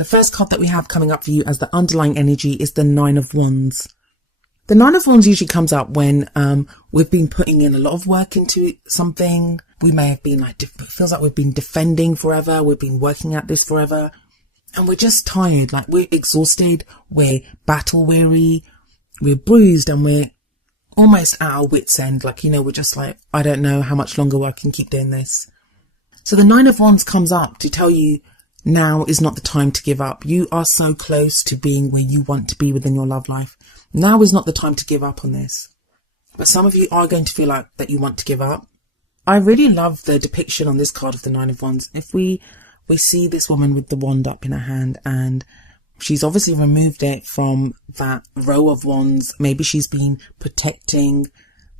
The first card that we have coming up for you as the underlying energy is the Nine of Wands. The Nine of Wands usually comes up when we've been putting in a lot of work into something. We may have been it feels like we've been defending forever. We've been working at this forever. And we're just tired. Like, we're exhausted. We're battle weary. We're bruised and we're almost at our wit's end. Like, we're just like, I don't know how much longer I can keep doing this. So the Nine of Wands comes up to tell you now is not the time to give up. You are so close to being where you want to be within your love life. Now is not the time to give up on this. But some of you are going to feel like that you want to give up. I really love the depiction on this card of the Nine of Wands. If we see this woman with the wand up in her hand, and she's obviously removed it from that row of wands. Maybe she's been protecting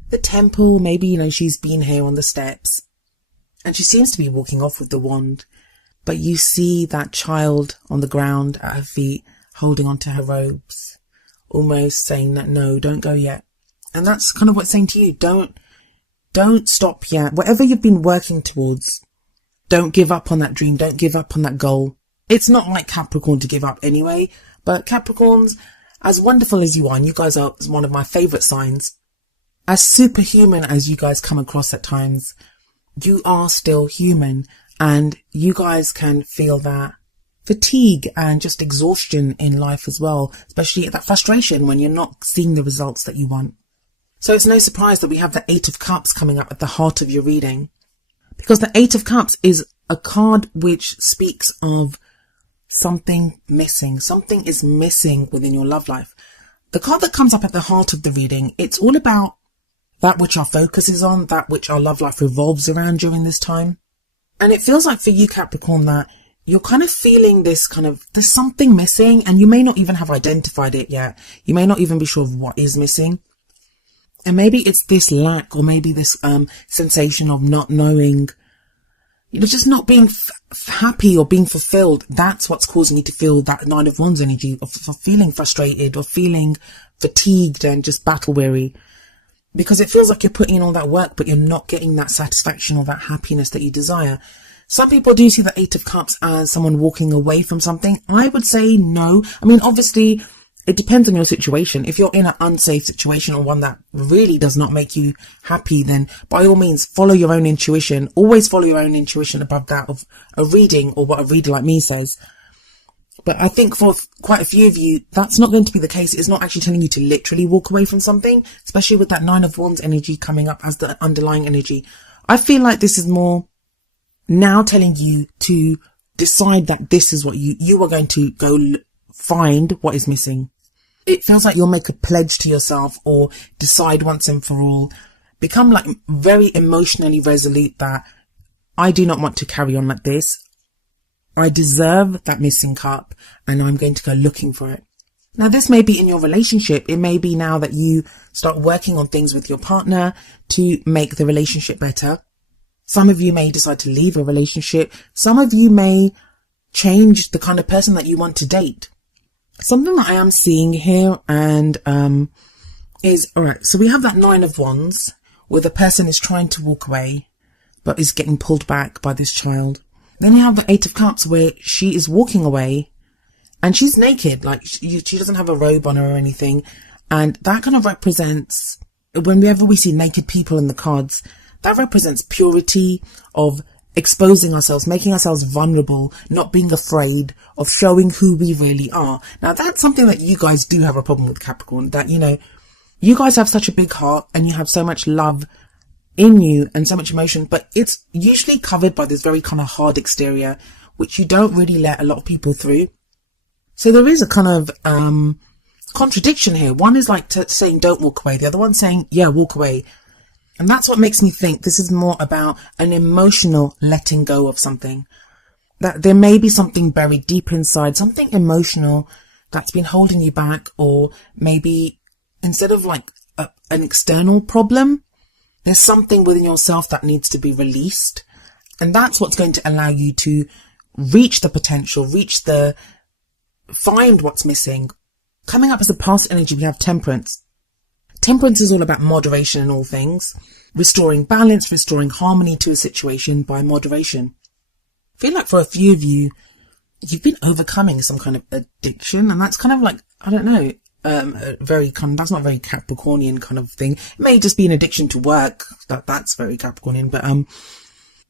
the temple. Maybe, she's been here on the steps and she seems to be walking off with the wand. But you see that child on the ground at her feet, holding onto her robes, almost saying that, no, don't go yet. And that's kind of what's saying to you. Don't stop yet. Whatever you've been working towards, don't give up on that dream. Don't give up on that goal. It's not like Capricorn to give up anyway, but Capricorns, as wonderful as you are, and you guys are one of my favourite signs, as superhuman as you guys come across at times, you are still human, and you guys can feel that fatigue and just exhaustion in life as well, especially that frustration when you're not seeing the results that you want. So it's no surprise that we have the Eight of Cups coming up at the heart of your reading, because the Eight of Cups is a card which speaks of something missing. Something is missing within your love life. The card that comes up at the heart of the reading, it's all about that which our focus is on, that which our love life revolves around during this time. And it feels like for you, Capricorn, that you're kind of feeling this there's something missing, and you may not even have identified it yet. You may not even be sure of what is missing. And maybe it's this lack, or maybe this sensation of not knowing, just not being happy or being fulfilled. That's what's causing you to feel that Nine of Wands energy of feeling frustrated or feeling fatigued and just battle weary. Because it feels like you're putting in all that work, but you're not getting that satisfaction or that happiness that you desire. Some people do see the Eight of Cups as someone walking away from something. I would say no. I mean, obviously, it depends on your situation. If you're in an unsafe situation or one that really does not make you happy, then by all means, follow your own intuition. Always follow your own intuition above that of a reading or what a reader like me says. But I think for quite a few of you, that's not going to be the case. It's not actually telling you to literally walk away from something, especially with that Nine of Wands energy coming up as the underlying energy. I feel like this is more now telling you to decide that this is what you are going to go find what is missing. It feels like you'll make a pledge to yourself or decide once and for all, become like very emotionally resolute that I do not want to carry on like this. I deserve that missing cup and I'm going to go looking for it. Now, this may be in your relationship. It may be now that you start working on things with your partner to make the relationship better. Some of you may decide to leave a relationship. Some of you may change the kind of person that you want to date. Something that I am seeing here and is, all right, so we have that Nine of Wands where the person is trying to walk away but is getting pulled back by this child. Then you have the Eight of Cups where she is walking away and she's naked, like she doesn't have a robe on her or anything. And that kind of represents, whenever we see naked people in the cards, that represents purity of exposing ourselves, making ourselves vulnerable, not being afraid of showing who we really are. Now, that's something that you guys do have a problem with, Capricorn, that, you guys have such a big heart and you have so much love in you and so much emotion, but it's usually covered by this very kind of hard exterior, which you don't really let a lot of people through. So there is a kind of contradiction here. One is like saying don't walk away. The other one saying, yeah, walk away. And that's what makes me think this is more about an emotional letting go of something. That there may be something buried deep inside, something emotional that's been holding you back, or maybe instead of like an external problem, there's something within yourself that needs to be released. And that's what's going to allow you to reach the potential, find what's missing. Coming up as the past energy, we have Temperance. Temperance is all about moderation in all things, restoring balance, restoring harmony to a situation by moderation. I feel like for a few of you, you've been overcoming some kind of addiction, and that's kind of like, I don't know, that's not very Capricornian kind of thing. It may just be an addiction to work. That's very Capricornian, but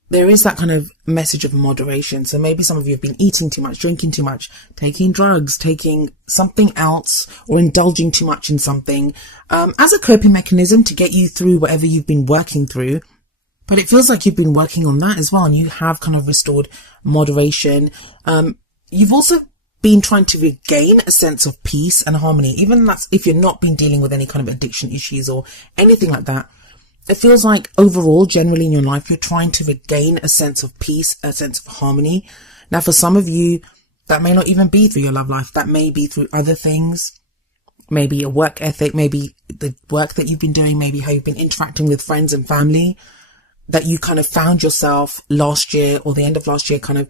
there is that kind of message of moderation. So maybe some of you have been eating too much, drinking too much, taking drugs, taking something else, or indulging too much in something, as a coping mechanism to get you through whatever you've been working through. But it feels like you've been working on that as well, and you have kind of restored moderation. You've also been trying to regain a sense of peace and harmony, even that's if you're not been dealing with any kind of addiction issues or anything like that. It feels like overall, generally in your life, you're trying to regain a sense of peace, a sense of harmony. Now, for some of you, that may not even be through your love life. That may be through other things. Maybe your work ethic, maybe the work that you've been doing, maybe how you've been interacting with friends and family, that you kind of found yourself last year or the end of last year kind of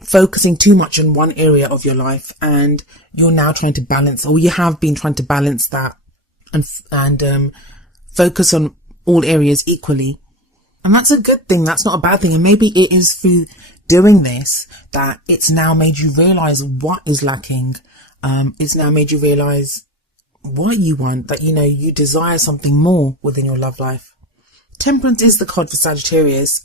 focusing too much on one area of your life, and you're now trying to balance, or you have been trying to balance that and focus on all areas equally. And that's a good thing. That's not a bad thing. And maybe it is through doing this that it's now made you realize what is lacking. It's now made you realize what you want, that, you know, you desire something more within your love life. Temperance is the card for Sagittarius.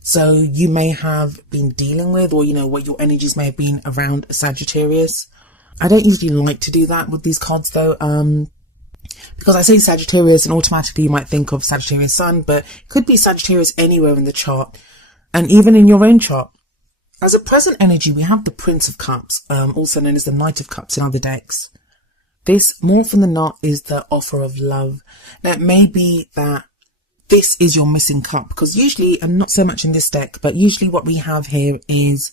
So you may have been dealing with, or, you know, what your energies may have been around Sagittarius. I don't usually like to do that with these cards though. Because I say Sagittarius and automatically you might think of Sagittarius Sun, but it could be Sagittarius anywhere in the chart and even in your own chart. As a present energy, we have the Prince of Cups, also known as the Knight of Cups in other decks. This, more often than not, is the offer of love. Now, it may be that this is your missing cup, because usually, and not so much in this deck, but usually what we have here is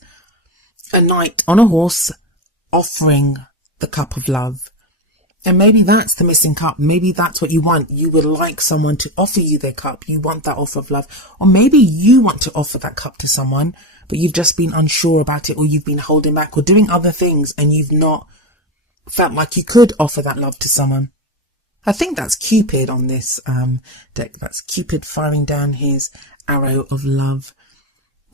a knight on a horse offering the cup of love. And maybe that's the missing cup. Maybe that's what you want. You would like someone to offer you their cup. You want that offer of love. Or maybe you want to offer that cup to someone, but you've just been unsure about it, or you've been holding back or doing other things, and you've not felt like you could offer that love to someone. I think that's Cupid on this deck. That's Cupid firing down his arrow of love.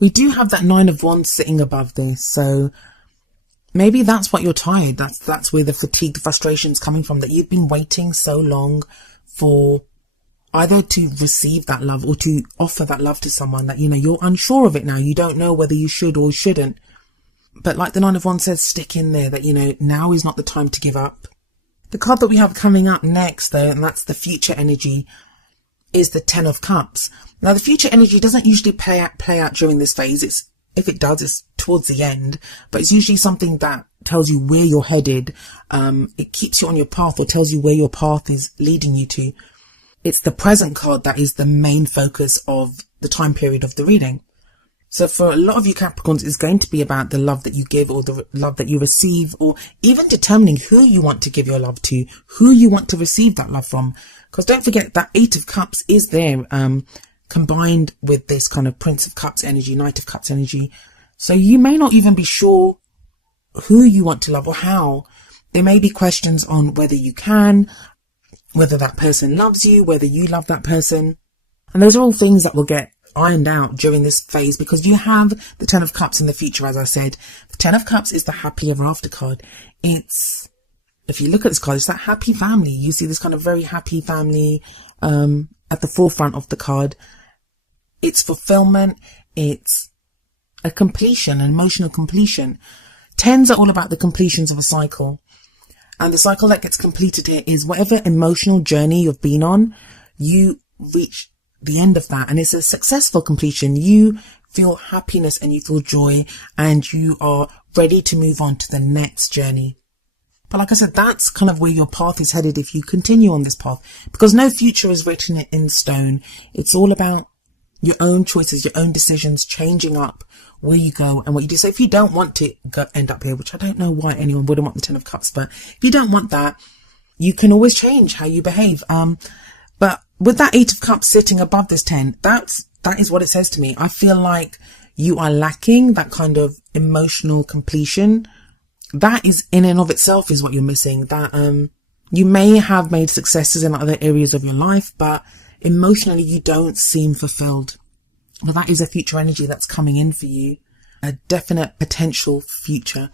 We do have that Nine of Wands sitting above this, so maybe that's what you're tired. That's where the fatigue, the frustration's coming from, that you've been waiting so long for either to receive that love or to offer that love to someone, that, you know, you're unsure of it now. You don't know whether you should or shouldn't. But like the Nine of Wands says, stick in there, that, you know, now is not the time to give up. The card that we have coming up next, though, and that's the future energy, is the Ten of Cups. Now, the future energy doesn't usually play out during this phase. If it does, it's towards the end, but it's usually something that tells you where you're headed. It keeps you on your path, or tells you where your path is leading you to. It's the present card that is the main focus of the time period of the reading. So for a lot of you Capricorns, it's going to be about the love that you give, or the love that you receive, or even determining who you want to give your love to, who you want to receive that love from. Because don't forget that Eight of Cups is there, combined with this kind of Prince of Cups energy, Knight of Cups energy. So you may not even be sure who you want to love or how. There may be questions on whether you can, whether that person loves you, whether you love that person. And those are all things that will get ironed out during this phase, because you have the Ten of Cups in the future. As I said, the Ten of Cups is the happy ever after card. It's, if you look at this card, it's that happy family. You see this kind of very happy family at the forefront of the card. It's fulfillment. It's a completion, an emotional completion. Tens are all about the completions of a cycle. And the cycle that gets completed here is whatever emotional journey you've been on, you reach the end of that, and it's a successful completion. You feel happiness and you feel joy, and you are ready to move on to the next journey. But like I said, that's kind of where your path is headed if you continue on this path, because no future is written in stone. It's all about your own choices, your own decisions, changing up where you go and what you do. So if you don't want to end up here, which I don't know why anyone wouldn't want the Ten of Cups, but if you don't want that, you can always change how you behave. But with that Eight of Cups sitting above this 10, that is what it says to me. I feel like you are lacking that kind of emotional completion. That is in and of itself is what you're missing. That you may have made successes in other areas of your life, but emotionally you don't seem fulfilled. Well, that is a future energy that's coming in for you. a definite potential future.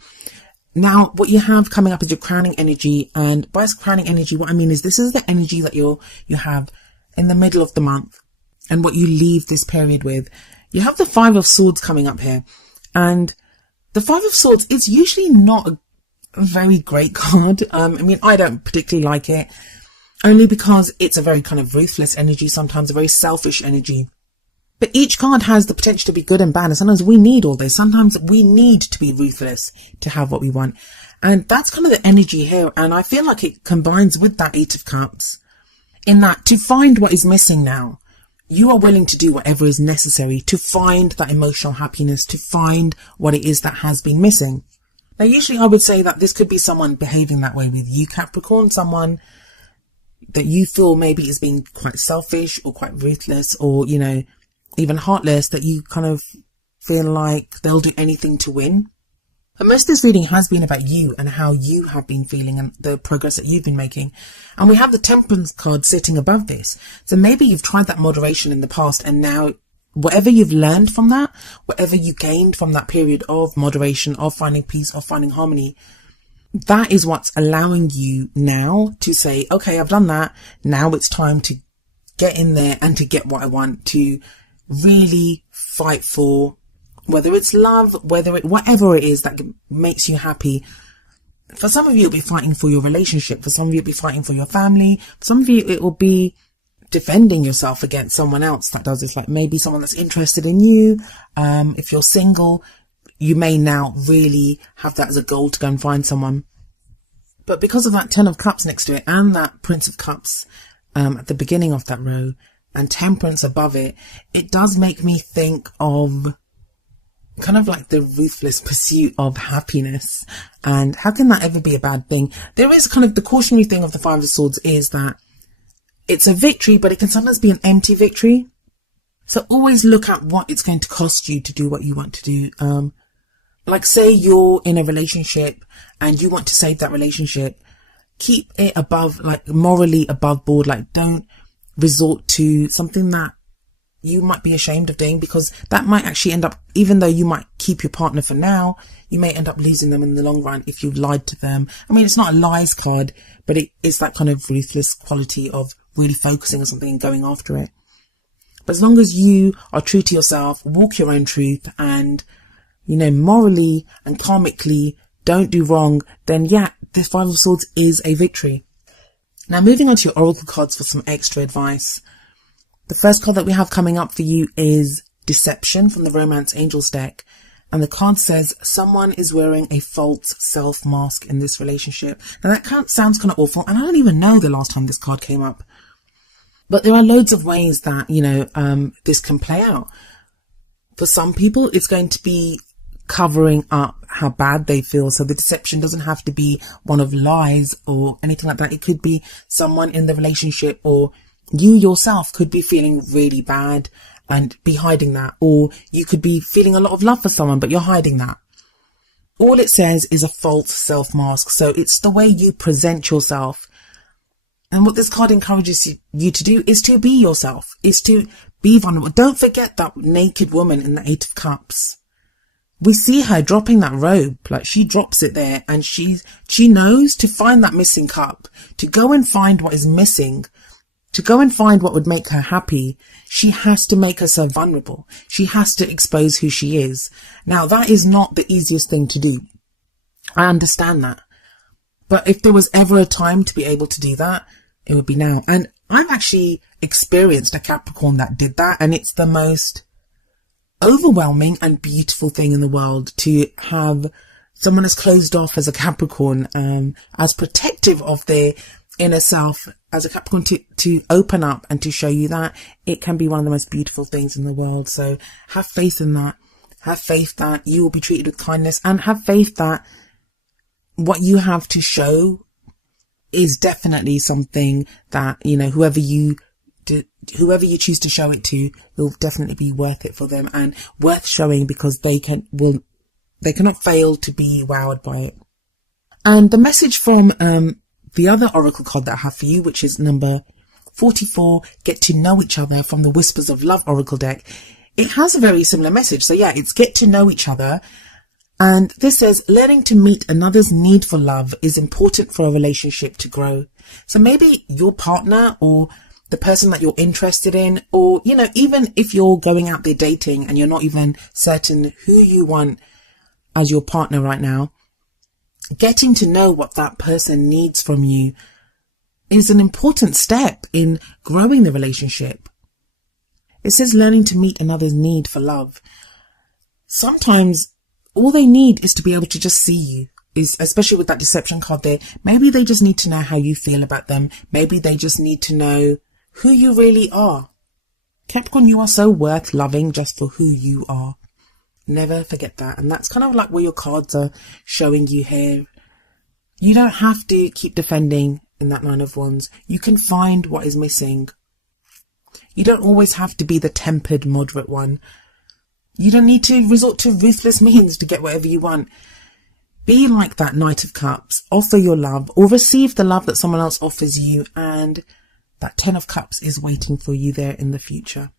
Now, what you have coming up is your crowning energy. And by crowning energy, what I mean is this is the energy that you have in the middle of the month and what you leave this period with. You have the Five of Swords coming up here. And the Five of Swords is usually not a very great card. I mean, I don't particularly like it, only because it's a very kind of ruthless energy, sometimes a very selfish energy. But each card has the potential to be good and bad, and sometimes we need all this. Sometimes we need to be ruthless to have what we want. And that's kind of the energy here, and I feel like it combines with that Eight of Cups, in that to find what is missing now, you are willing to do whatever is necessary to find that emotional happiness, to find what it is that has been missing. Now, usually I would say that this could be someone behaving that way with you, Capricorn, someone that you feel maybe is being quite selfish or quite ruthless or, you know, even heartless, that you kind of feel like they'll do anything to win. And most of this reading has been about you and how you have been feeling and the progress that you've been making. And we have the Temperance card sitting above this. So maybe you've tried that moderation in the past, and now whatever you've learned from that, whatever you gained from that period of moderation, of finding peace, of finding harmony, that is what's allowing you now to say, okay, I've done that. Now it's time to get in there and to get what I want, to really fight for, whether it's love, whatever it is that makes you happy. For some of you, it'll be fighting for your relationship. For some of you, it'll be fighting for your family. For some of you, it will be defending yourself against someone else that does this, like maybe someone that's interested in you. If you're single, you may now really have that as a goal to go and find someone. But because of that Ten of Cups next to it and that Prince of Cups at the beginning of that row and Temperance above it, it does make me think of kind of like the ruthless pursuit of happiness. And how can that ever be a bad thing? There is kind of the cautionary thing of the Five of Swords is that it's a victory, but it can sometimes be an empty victory. So always look at what it's going to cost you to do what you want to do. Like say you're in a relationship and you want to save that relationship, keep it above, like morally above board. Like don't resort to something that you might be ashamed of doing, because that might actually end up, even though you might keep your partner for now, you may end up losing them in the long run if you've lied to them. I mean, it's not a lies card, but it's that kind of ruthless quality of really focusing on something and going after it. But as long as you are true to yourself, walk your own truth, and, you know, morally and karmically don't do wrong, then yeah, this Five of Swords is a victory. Now, moving on to your oracle cards for some extra advice. The first card that we have coming up for you is Deception from the Romance Angels deck. And the card says, someone is wearing a false self mask in this relationship. Now that sounds kind of awful, and I don't even know the last time this card came up. But there are loads of ways that, you know, this can play out. For some people, it's going to be covering up how bad they feel. So the deception doesn't have to be one of lies or anything like that. It could be someone in the relationship, or you yourself could be feeling really bad and be hiding that. Or you could be feeling a lot of love for someone, but you're hiding that. All it says is a false self mask. So it's the way you present yourself. And what this card encourages you to do is to be yourself, is to be vulnerable. Don't forget that naked woman in the Eight of Cups. We see her dropping that robe, like she drops it there, and she knows to find that missing cup, to go and find what is missing, to go and find what would make her happy. She has to make herself vulnerable. She has to expose who she is. Now, that is not the easiest thing to do. I understand that. But if there was ever a time to be able to do that, it would be now. And I've actually experienced a Capricorn that did that, and it's the most overwhelming and beautiful thing in the world to have someone as closed off as a Capricorn, as protective of their inner self as a Capricorn, to open up and to show you that it can be one of the most beautiful things in the world. So have faith in that. Have faith that you will be treated with kindness, and have faith that what you have to show is definitely something that, you know, whoever you choose to show it to will definitely be worth it for them, and worth showing, because they cannot fail to be wowed by it. And the message from the other oracle card that I have for you, which is number 44, Get to Know Each Other, from the Whispers of Love oracle deck, it has a very similar message. So yeah, it's get to know each other. And this says learning to meet another's need for love is important for a relationship to grow. So maybe your partner or the person that you're interested in, or, you know, even if you're going out there dating and you're not even certain who you want as your partner right now, getting to know what that person needs from you is an important step in growing the relationship. It says learning to meet another's need for love. Sometimes all they need is to be able to just see you, is especially with that deception card there. Maybe they just need to know how you feel about them. Maybe they just need to know who you really are. Capricorn, you are so worth loving just for who you are. Never forget that. And that's kind of like what your cards are showing you here. You don't have to keep defending in that Nine of Wands. You can find what is missing. You don't always have to be the tempered, moderate one. You don't need to resort to ruthless means to get whatever you want. Be like that Knight of Cups. Offer your love or receive the love that someone else offers you, and that Ten of Cups is waiting for you there in the future.